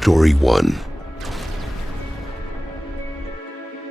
Story 1.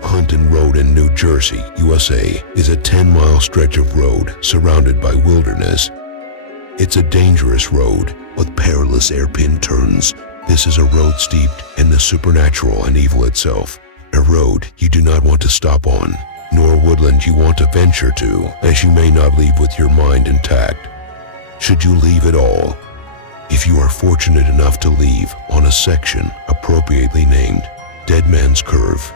Clinton Road in New Jersey, USA, is a 10-mile stretch of road surrounded by wilderness. It's a dangerous road with perilous hairpin turns. This is a road steeped in the supernatural and evil itself. A road you do not want to stop on, nor a woodland you want to venture to, as you may not leave with your mind intact. Should you leave at all? If you are fortunate enough to leave on a section appropriately named Dead Man's Curve,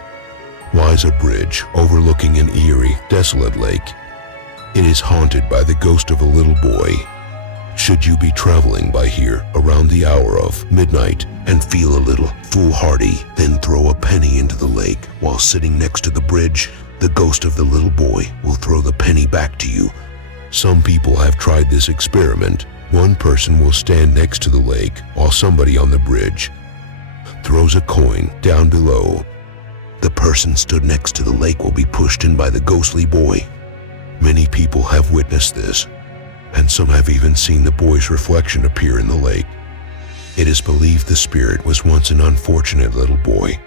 lies a bridge overlooking an eerie, desolate lake. It is haunted by the ghost of a little boy. Should you be traveling by here around the hour of midnight and feel a little foolhardy, then throw a penny into the lake while sitting next to the bridge, the ghost of the little boy will throw the penny back to you. Some people have tried this experiment. One person will stand next to the lake while somebody on the bridge throws a coin down below. The person stood next to the lake will be pushed in by the ghostly boy. Many people have witnessed this, and some have even seen the boy's reflection appear in the lake. It is believed the spirit was once an unfortunate little boy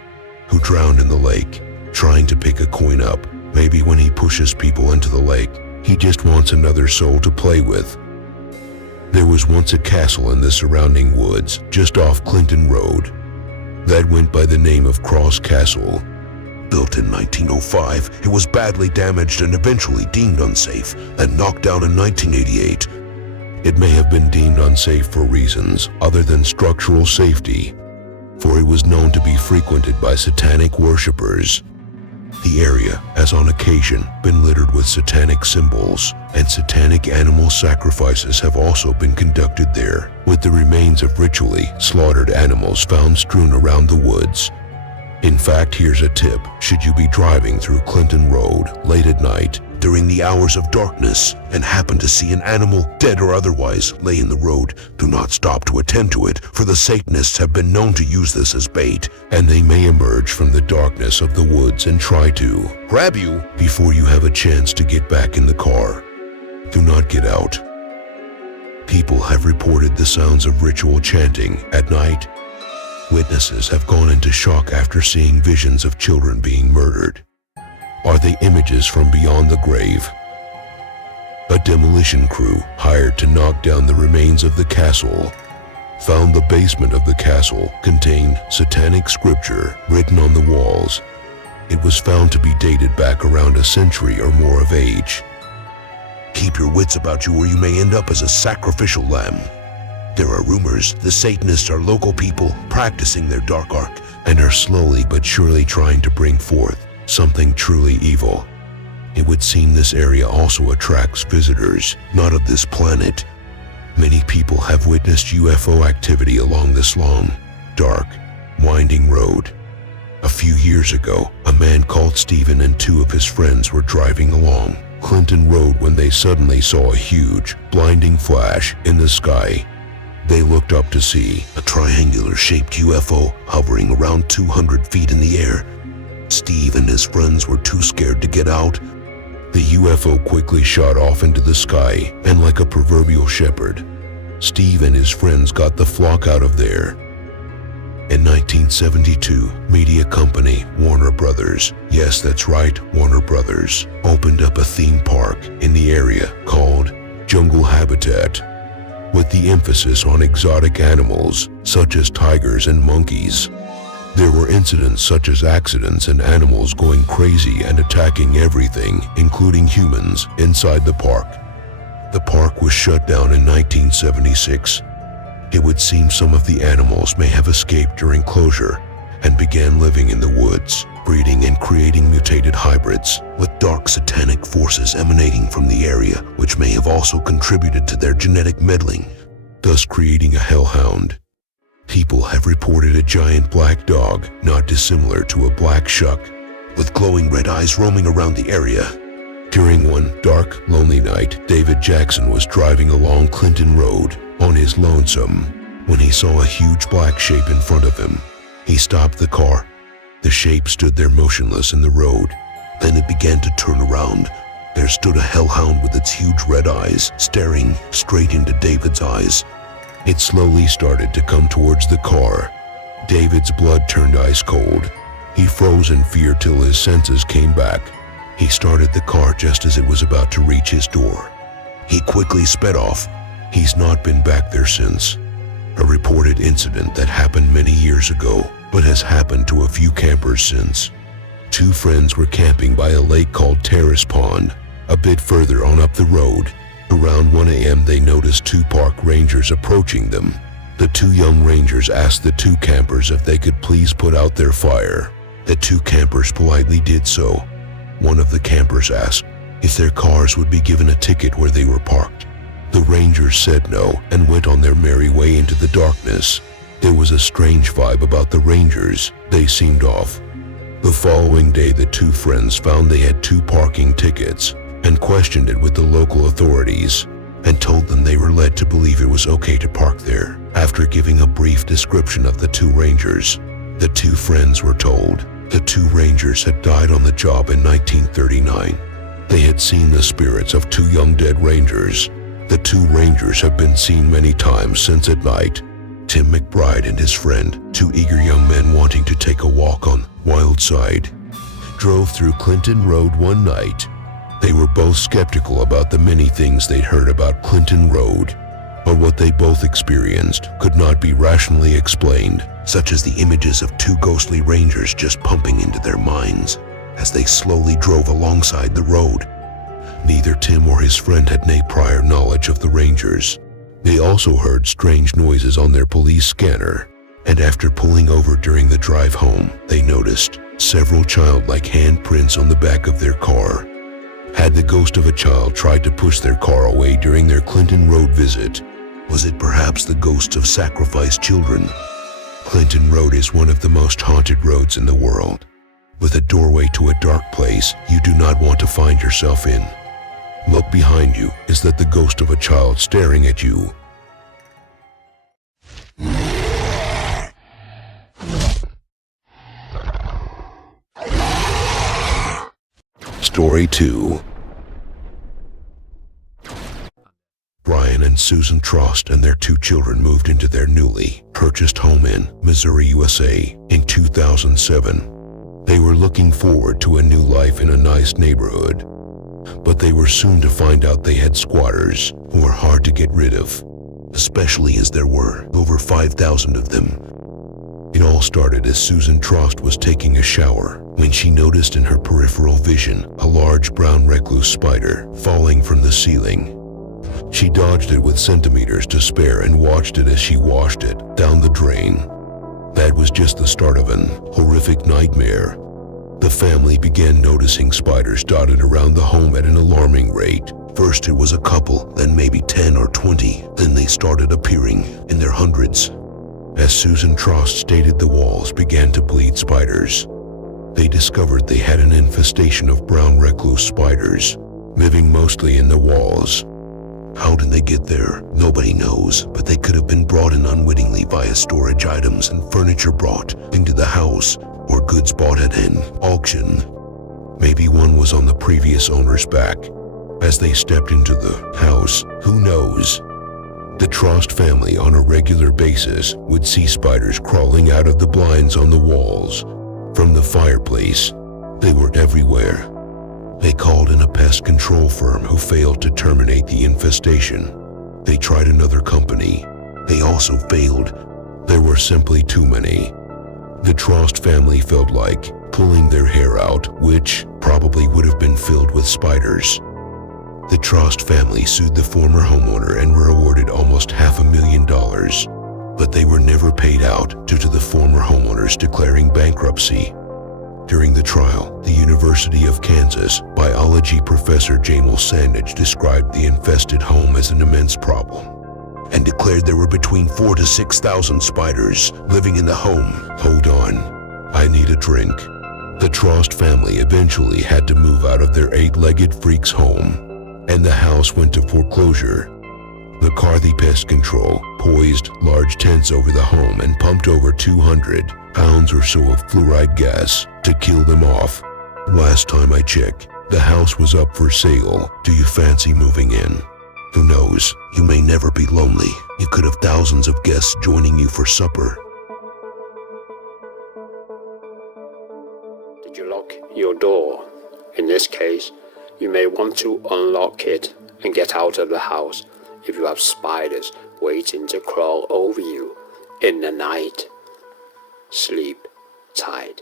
who drowned in the lake, trying to pick a coin up. Maybe when he pushes people into the lake, he just wants another soul to play with. There was once a castle in the surrounding woods just off Clinton Road that went by the name of Cross Castle. Built in 1905, it was badly damaged and eventually deemed unsafe and knocked down in 1988. It may have been deemed unsafe for reasons other than structural safety, for it was known to be frequented by satanic worshippers. The area has on occasion been littered with satanic symbols, and satanic animal sacrifices have also been conducted there, with the remains of ritually slaughtered animals found strewn around the woods. In fact, here's a tip. Should you be driving through Clinton Road late at night during the hours of darkness and happen to see an animal, dead or otherwise, lay in the road, do not stop to attend to it, for the Satanists have been known to use this as bait, and they may emerge from the darkness of the woods and try to grab you before you have a chance to get back in the car. Do not get out. People have reported the sounds of ritual chanting at night. Witnesses have gone into shock after seeing visions of children being murdered. Are they images from beyond the grave? A demolition crew hired to knock down the remains of the castle found the basement of the castle contained satanic scripture written on the walls. It was found to be dated back around a century or more of age. Keep your wits about you or you may end up as a sacrificial lamb. There are rumors the Satanists are local people practicing their dark art and are slowly but surely trying to bring forth something truly evil. It would seem this area also attracts visitors not of this planet. Many people have witnessed UFO activity along this long, dark, winding road. A few years ago, a man called Stephen and two of his friends were driving along Clinton Road when they suddenly saw a huge, blinding flash in the sky. They looked up to see a triangular-shaped UFO hovering around 200 feet in the air. Steve and his friends were too scared to get out. The UFO quickly shot off into the sky, and like a proverbial shepherd, Steve and his friends got the flock out of there. In 1972, media company Warner Brothers, yes that's right, Warner Brothers, opened up a theme park in the area called Jungle Habitat, with the emphasis on exotic animals such as tigers and monkeys. There were incidents such as accidents and animals going crazy and attacking everything, including humans, inside the park. The park was shut down in 1976. It would seem some of the animals may have escaped during closure and began living in the woods, breeding and creating mutated hybrids with dark satanic forces emanating from the area, which may have also contributed to their genetic meddling, thus creating a hellhound. People have reported a giant black dog, not dissimilar to a black shuck, with glowing red eyes roaming around the area. During one dark, lonely night, David Jackson was driving along Clinton Road on his lonesome when he saw a huge black shape in front of him. He stopped the car. The shape stood there motionless in the road. Then it began to turn around. There stood a hellhound with its huge red eyes, staring straight into David's eyes. It slowly started to come towards the car. David's blood turned ice cold. He froze in fear till his senses came back. He started the car just as it was about to reach his door. He quickly sped off. He's not been back there since. A reported incident that happened many years ago, but has happened to a few campers since. Two friends were camping by a lake called Terrace Pond, a bit further on up the road. Around 1 a.m. they noticed two park rangers approaching them. The two young rangers asked the two campers if they could please put out their fire. The two campers politely did so. One of the campers asked if their cars would be given a ticket where they were parked. The rangers said no and went on their merry way into the darkness. There was a strange vibe about the rangers. They seemed off. The following day, the two friends found they had two parking tickets and questioned it with the local authorities and told them they were led to believe it was okay to park there. After giving a brief description of the two rangers, the two friends were told the two rangers had died on the job in 1939. They had seen the spirits of two young dead rangers. The two rangers have been seen many times since at night. Tim McBride and his friend, two eager young men wanting to take a walk on Wild Side, drove through Clinton Road one night. They were both skeptical about the many things they'd heard about Clinton Road, but what they both experienced could not be rationally explained, such as the images of two ghostly rangers just pumping into their minds as they slowly drove alongside the road. Neither Tim or his friend had any prior knowledge of the rangers. They also heard strange noises on their police scanner, and after pulling over during the drive home, they noticed several childlike handprints on the back of their car. Had the ghost of a child tried to push their car away during their Clinton Road visit? Was it perhaps the ghosts of sacrificed children? Clinton Road is one of the most haunted roads in the world, with a doorway to a dark place you do not want to find yourself in. Look behind you. Is that the ghost of a child staring at you? Story 2. Brian and Susan Trost and their two children moved into their newly purchased home in Missouri, USA in 2007. They were looking forward to a new life in a nice neighborhood, but they were soon to find out they had squatters who were hard to get rid of, especially as there were over 5,000 of them. It all started as Susan Trost was taking a shower when she noticed in her peripheral vision a large brown recluse spider falling from the ceiling. She dodged it with centimeters to spare and watched it as she washed it down the drain. That was just the start of an horrific nightmare. The family began noticing spiders dotted around the home at an alarming rate. First it was a couple, then maybe 10 or 20, then they started appearing in their hundreds. As Susan Trost stated, the walls began to bleed spiders. They discovered they had an infestation of brown recluse spiders, living mostly in the walls. How did they get there? Nobody knows, but they could have been brought in unwittingly via storage items and furniture brought into the house, or goods bought at an auction. Maybe one was on the previous owner's back as they stepped into the house. Who knows? The Trost family on a regular basis would see spiders crawling out of the blinds on the walls. From the fireplace, they were everywhere. They called in a pest control firm who failed to terminate the infestation. They tried another company. They also failed. There were simply too many. The Trost family felt like pulling their hair out, which probably would have been filled with spiders. The Trost family sued the former homeowner and were awarded almost $500,000, but they were never paid out due to the former homeowners declaring bankruptcy. During the trial, the University of Kansas biology professor Jamal Sandage described the infested home as an immense problem and declared there were between 4,000 to 6,000 spiders living in the home. Hold on, I need a drink. The Trost family eventually had to move out of their eight-legged freak's home, and the house went to foreclosure. The Carthy Pest Control poised large tents over the home and pumped over 200 pounds or so of fluoride gas to kill them off. Last time I checked, the house was up for sale. Do you fancy moving in? Who knows, you may never be lonely. You could have thousands of guests joining you for supper. your door. In this case, you may want to unlock it and get out of the house if you have spiders waiting to crawl over you in the night. Sleep tight.